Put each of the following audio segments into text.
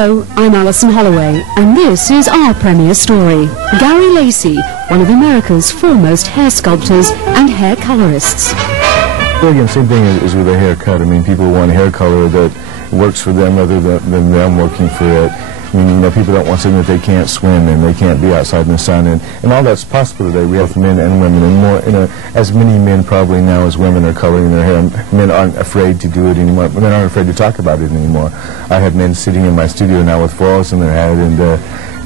Hello, I'm Alison Holloway, and this is our premiere story. Gary Lacey, one of America's foremost hair sculptors and hair colorists. Well, again, same thing as with a haircut. I mean, people want a hair color that works for them rather than them working for it. I mean, you know, people don't want something that they can't swim and they can't be outside in the sun, and all that's possible today. We have men and women, and more, as many men probably now as women are coloring their hair. Men aren't afraid to do it anymore. Men aren't afraid to talk about it anymore. I have men sitting in my studio now with flawless in their head, and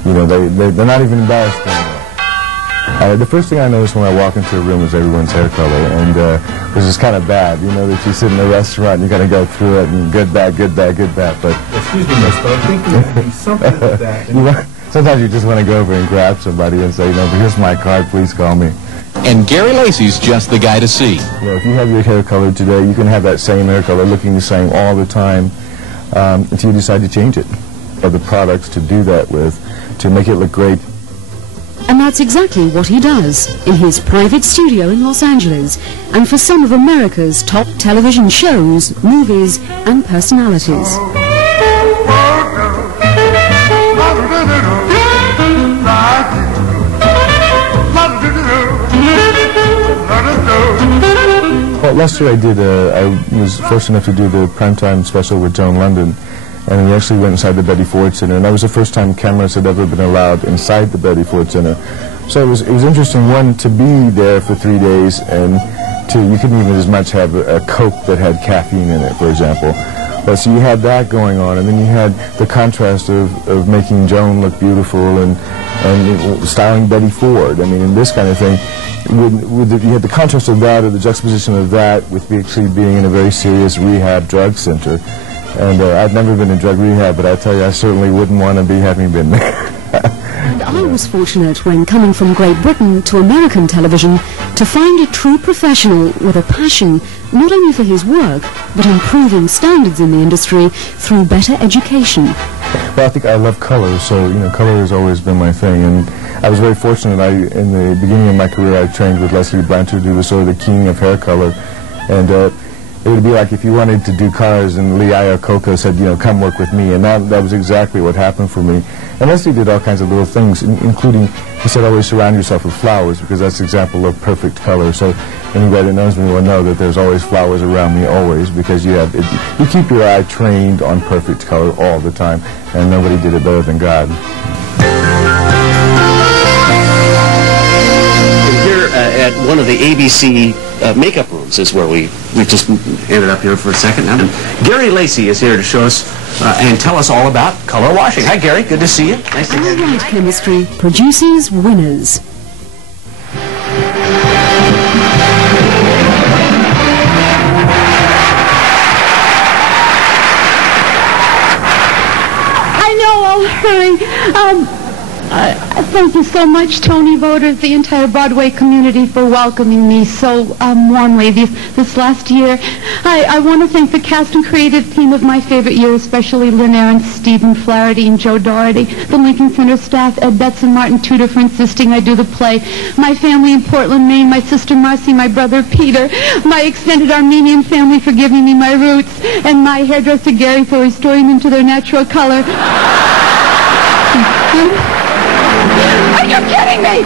you know, they're not even embarrassed anymore. The first thing I notice when I walk into a room is everyone's hair color, and this is kind of bad, you know, that you sit in a restaurant and you got to go through it, and good, bad, good, bad, good, bad, but... Excuse me, miss, but I think you can do something with that. Sometimes you just want to go over and grab somebody and say, no, but here's my card, please call me. And Gary Lacey's just the guy to see. You know, if you have your hair colored today, you can have that same hair color looking the same all the time until you decide to change it. Or the products to do that with, to make it look great. And that's exactly what he does in his private studio in Los Angeles, and for some of America's top television shows, movies, and personalities. Well, last year I was fortunate enough to do the primetime special with Joan London, and we actually went inside the Betty Ford Center, and that was the first time cameras had ever been allowed inside the Betty Ford Center. So it was interesting, one, to be there for 3 days, and two, you couldn't even as much have a Coke that had caffeine in it, for example. But so you had that going on, and then you had the contrast of making Joan look beautiful and styling Betty Ford. I mean, and this kind of thing. You had the contrast of that, or the juxtaposition of that, with actually being in a very serious rehab drug center. And I've never been in drug rehab, but I tell you, I certainly wouldn't want to be having been there. And I was fortunate, when coming from Great Britain to American television, to find a true professional with a passion not only for his work, but improving standards in the industry through better education. Well, I think I love color, so, you know, color has always been my thing. And I was very fortunate. In the beginning of my career, I trained with Leslie Blanchard, who was sort of the king of hair color. And it would be like if you wanted to do cars and Lee Iacocca said, you know, come work with me. And that was exactly what happened for me. And Leslie did all kinds of little things, including, he said, always surround yourself with flowers, because that's the example of perfect color. So anybody that knows me will know that there's always flowers around me, always, because you keep your eye trained on perfect color all the time, and nobody did it better than God. At one of the ABC makeup rooms is where we just ended up here for a second. Now, Gary Lacey is here to show us and tell us all about color washing. Hi, Gary. Good to see you. Nice to meet you. Alright Chemistry produces winners. I know, I'll hurry. Thank you so much, Tony voters, the entire Broadway community, for welcoming me so warmly this last year. I want to thank the cast and creative team of my favorite year, especially Lynn Ahrens, Stephen Flaherty, and Joe Doherty, the Lincoln Center staff, Ed Betts and Martin Tudor for insisting I do the play, my family in Portland, Maine, my sister Marcy, my brother Peter, my extended Armenian family for giving me my roots, and my hairdresser Gary for restoring them to their natural color. Are you kidding me?